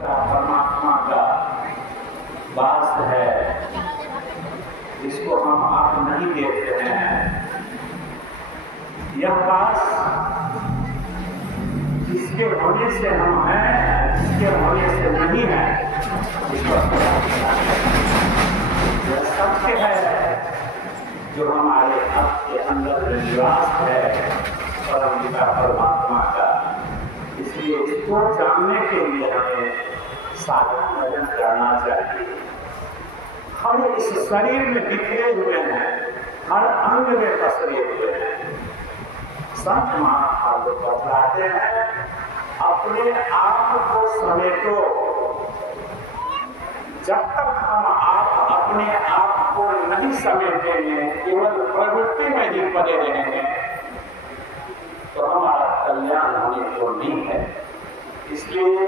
परमात्मा का वास है, जिसको हम आप नहीं देख रहे हैं। यह वास जिसके होने से हम हैं, जिसके होने से नहीं है, यह सत्य है जो हमारे आपके अंदर निवास है परम पिता परमात्मा का। इसलिए इसको जानने के लिए हमें साधन भजन करना चाहिए। हम इस शरीर में बिखरे हुए हैं, हर अंग में पसरे हुए हैं। संत महात्मा बतलाते हैं, अपने आप को समेटो। जब तक हम आप अपने आप को नहीं समेटेंगे, केवल प्रवृत्ति में ही पड़े रहेंगे, तो हमारा कल्याण होने को नहीं है। इसलिए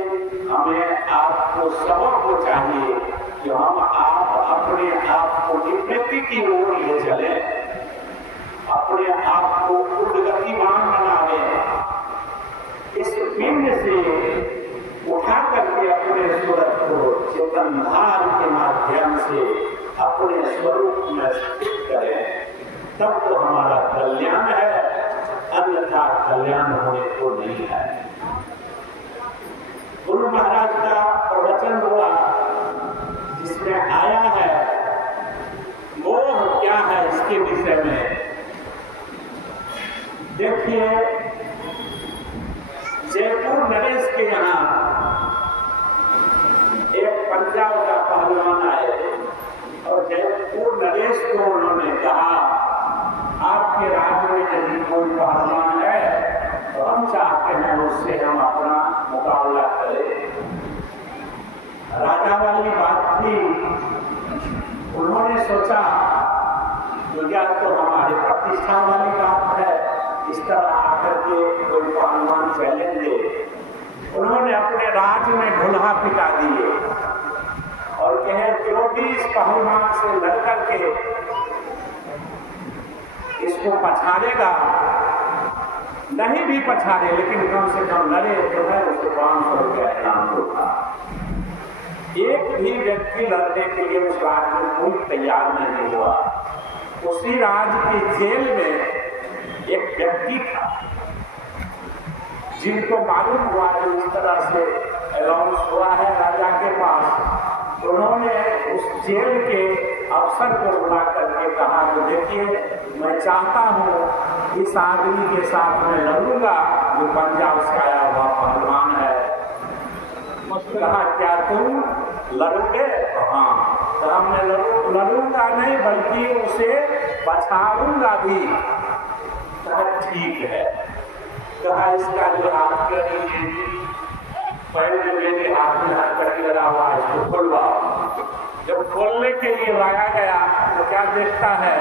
हमें आपको सबको चाहिए कि हम आप अपने आप को निवृत्ति की ओर ले चलें, अपने आप को उद्गतिमान बनावें। इस पिंड से उठा करके अपने सूरत को चेतन धार के माध्यम से अपने स्वरूप में स्थित करें, तब तो हमारा कल्याण है, अन्यथा कल्याण होने को नहीं है। गुरु महाराज का प्रवचन हुआ जिसमें आया है मोह क्या है, इसके विषय में देखिए। जयपुर नरेश के यहाँ एक पंजाब का पहलवान आए और जयपुर नरेश को उन्होंने कहा, आपके राज्य में यदि कोई पहलवान है तो हम चाहते हैं उससे हम अपना मुकाबला करें। राजा वाली बात थी। उन्होंने सोचा जो या तो हमारी प्रतिष्ठा वाली बात है, इस तरह आकर के कोई पहलवान चलेंगे। उन्होंने अपने राज्य में ढोलहा पिटा दिए और कहे जो भी इस पहलवान से लड़ करके इसको पछाड़ेगा, नहीं भी पछाड़े लेकिन कम से कम लड़े तो है उसको 500 रुपया इनाम दूंगा। एक भी व्यक्ति लड़ने के लिए उस राज्य में कोई तैयार नहीं हुआ। उसी राज्य के जेल में एक व्यक्ति था जिनको मालूम हुआ कि इस तरह से अनाउंस हुआ है राजा के पास। उन्होंने उस जेल के अफसर को बुला करके कहा कि देखिए, मैं चाहता हूं इस आदमी के साथ मैं लड़ूंगा जो पंजाब से आया हुआ पहलवान है। कहा क्या तुम लड़ोगे? हाँ। तो मैं लड़ूंगा नहीं बल्कि उसे पछाड़ूंगा भी। कहा ठीक है। कहा इसका जो हाथ करेंगे, पैर जो मेरे हाथ में हाथ करके लगा हुआ है, इसको खोलवाओ। जब खोलने के लिए लाया गया तो क्या देखता है,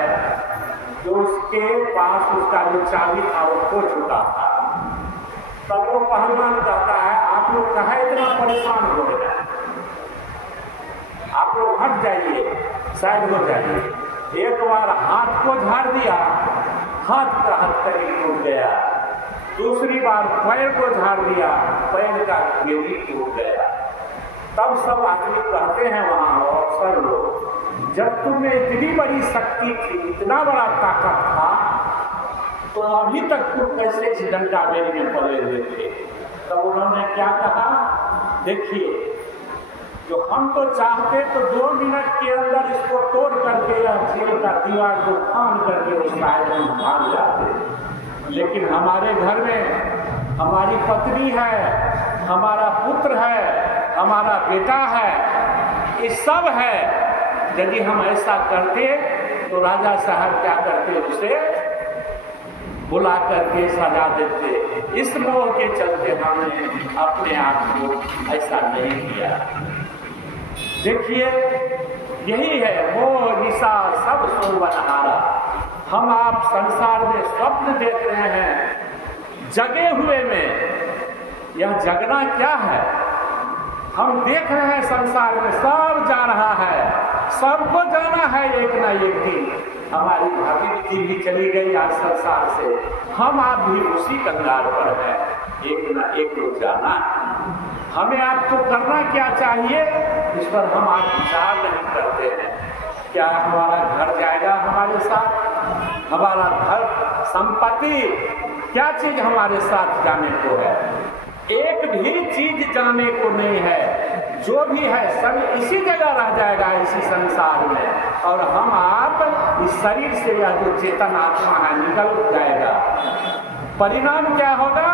जो उसके पास उसका जो चाबी था वो खो चुका था। तब वो पहलवान कहता है, आप लोग कहाँ इतना परेशान हो रहे हैं, आप लोग हट जाइए, साइड हो जाइए। एक बार हाथ को झाड़ दिया, हाथ का हथकड़ी टूट गया। दूसरी बार पैर को झाड़ दिया, पैर का गेंदी टूट गया। तब सब आदमी कहते हैं वहां अफसर लोग, जब तुम्हें इतनी बड़ी शक्ति थी, इतना बड़ा ताकत था, तो अभी तक तुम कैसे इस डंडा बेरी में पड़े हुए थे? तब उन्होंने क्या कहा, देखिए जो हम तो चाहते तो 2 मिनट के अंदर इसको तोड़ करके या जेल का दीवार को फाड़ करके उस साइड में भाग जाते, लेकिन हमारे घर में हमारी पत्नी है, हमारा पुत्र है, हमारा बेटा है, ये सब है। यदि हम ऐसा करते तो राजा साहब क्या करते, उसे बुला करके सजा देते। इस मोह के चलते हमने अपने आप को ऐसा नहीं किया। देखिए यही है मोह निशा सब सोवनहारा। हम आप संसार में स्वप्न देख रहे हैं जगे हुए में। यह जगना क्या है? हम देख रहे हैं संसार में सब जा रहा है, सबको जाना है एक ना एक दिन। हमारी भाभी भी चली गई आज संसार से, हम आप भी उसी कंगाल पर हैं, एक ना एक लोग जाना है। हमें आपको करना क्या चाहिए, इस पर हम आज विचार नहीं करते हैं। क्या हमारा घर जाएगा हमारे साथ, हमारा घर संपत्ति, क्या चीज हमारे साथ जाने को है? एक भी चीज जाने को नहीं है। जो भी है सब इसी जगह रह जाएगा, इसी संसार में, और हम आप इस शरीर से या जो चेतन आत्मा है निकल जाएगा। परिणाम क्या होगा?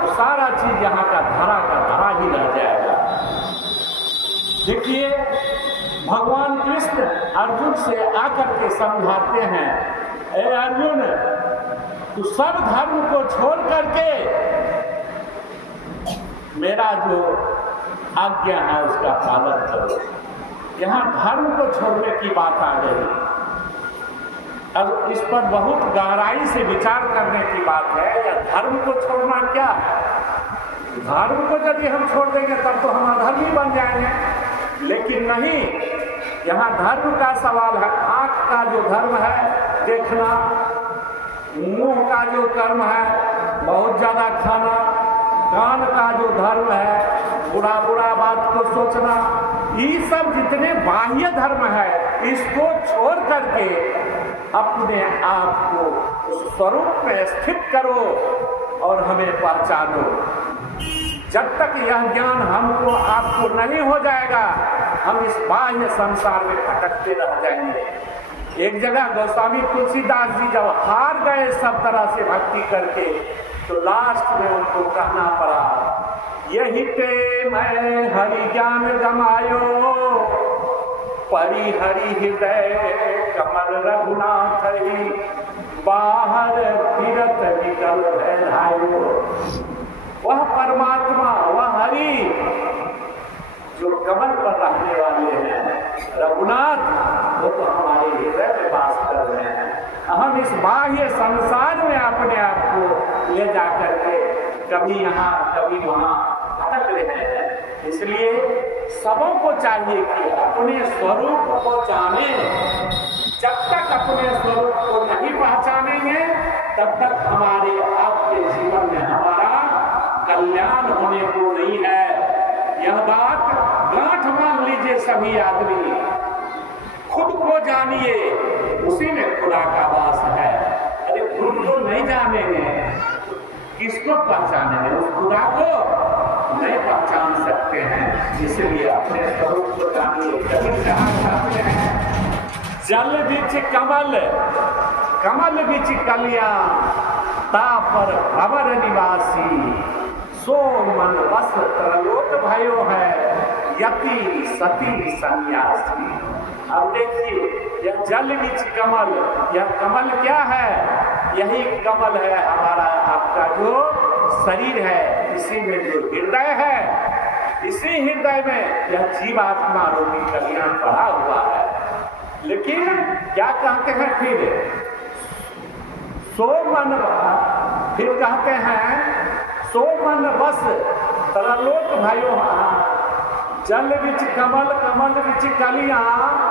तो सारा चीज यहाँ का धरा ही रह जाएगा। देखिए, भगवान कृष्ण अर्जुन से आकर के समझाते हैं, ए अर्जुन, तू सब धर्म को छोड़ करके मेरा जो आज्ञा है उसका पालन करो। यहाँ धर्म को छोड़ने की बात आ गई। अब इस पर बहुत गहराई से विचार करने की बात है। या धर्म को छोड़ना क्या है? धर्म को यदि हम छोड़ देंगे तब तो हम अधर्मी बन जाएंगे, लेकिन नहीं। यहाँ धर्म का सवाल है। आँख का जो धर्म है देखना, मुंह का जो कर्म है बहुत ज्यादा खाना, कान का जो धर्म है बुरा बुरा बात को सोचना, ये सब जितने बाह्य धर्म है इसको छोड़ करके अपने आप को उस स्वरूप में स्थित करो और हमें पहचानो। जब तक यह ज्ञान हमको आपको नहीं हो जाएगा, हम इस बाह्य संसार में भटकते रह जाएंगे। एक जगह गोस्वामी तुलसीदास जी जब हार गए सब तरह से भक्ति करके, तो लास्ट में उनको कहना पड़ा, यही ते मैं हरि ज्ञान गमायो, परि हरि हृदय कमल रघुनाथ ही, बाहर फिरत निकल भैलायो। वह परमात्मा, वह हरि जो कमल पर रहने वाले हैं, रघुनाथ, वो तो हमारे हृदय में वास कर रहे हैं। हम इस बाह्य संसार में अपने आप को ले जाकर के कभी यहाँ कभी वहाँ भटक रहे हैं। इसलिए सबों को चाहिए कि अपने स्वरूप को जाने। जब तक अपने स्वरूप को नहीं पहचानेंगे तब तक हमारे आपके जीवन में हमारा कल्याण होने को नहीं है। यह बात गांठ मान लीजिए सभी आदमी। खुद को जानिए, उसी में खुदा का वास है। अरे खुद को नहीं जानेंगे किसको पहचानेंगे? उस खुदा को नहीं पहचान सकते हैं। इसलिए अपने स्वरूप को जानिए। कभी कहा जाते हैं, जल बीच कमल, कमल बीच कल्याण, ता पर भवर निवासी, सो मन बस त्रलोक भयो है, यति सती सन्यासी। अब देखिए, यह जल बीच कमल, यह कमल क्या है? यही कमल है हमारा आपका जो शरीर है। इसी में जो हृदय है, इसी हृदय में यह जीवात्मा रूपी कल्याण पड़ा हुआ है। लेकिन क्या कहते हैं फिर? सो मन, फिर कहते हैं सो मन बस त्रलोक भयो, जल बिच कमल, कमल बिच कलियां,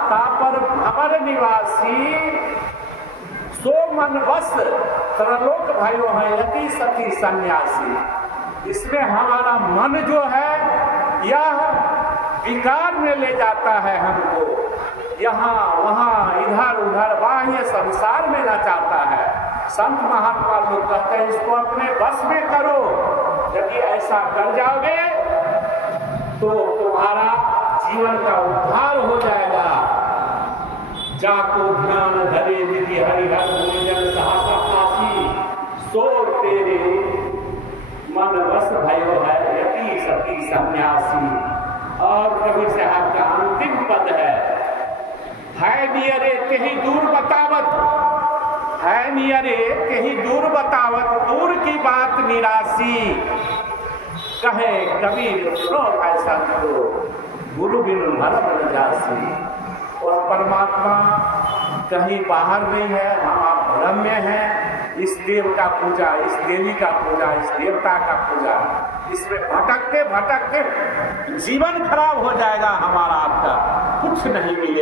तापर भवर निवासी, सो मन बस त्रलोक भयो है, यति सती सन्यासी। इसमें हमारा मन जो है यह विकार में ले जाता है हमको, यहाँ वहाँ इधर उधर बाह्य संसार में नचाता है। संत महात्मा लोग कहते हैं इसको अपने बस में करो। यदि ऐसा कर जाओगे तो तुम्हारा जीवन का उद्धार हो जाएगा। जाको ध्यान धरे निधि हरिहर भोजन सहसा काशी, सो तेरे मन बस भयो है, यति सती सन्यासी। और कबीर साहब का अंतिम पद है नियरे कहीं दूर बतावत, है नियरे कहीं दूर बतावत, दूर की बात निराशी, कहे कबीर सुनो ऐसा तो गुरु बिनु भरम न जासी। और परमात्मा कहीं बाहर नहीं है, हम आप भ्रम में हैं। इस देव का पूजा, इस देवी का पूजा, इस देवता का पूजा, इसमें भटकते भटकते जीवन खराब हो जाएगा हमारा, आपका कुछ नहीं मिलेगा।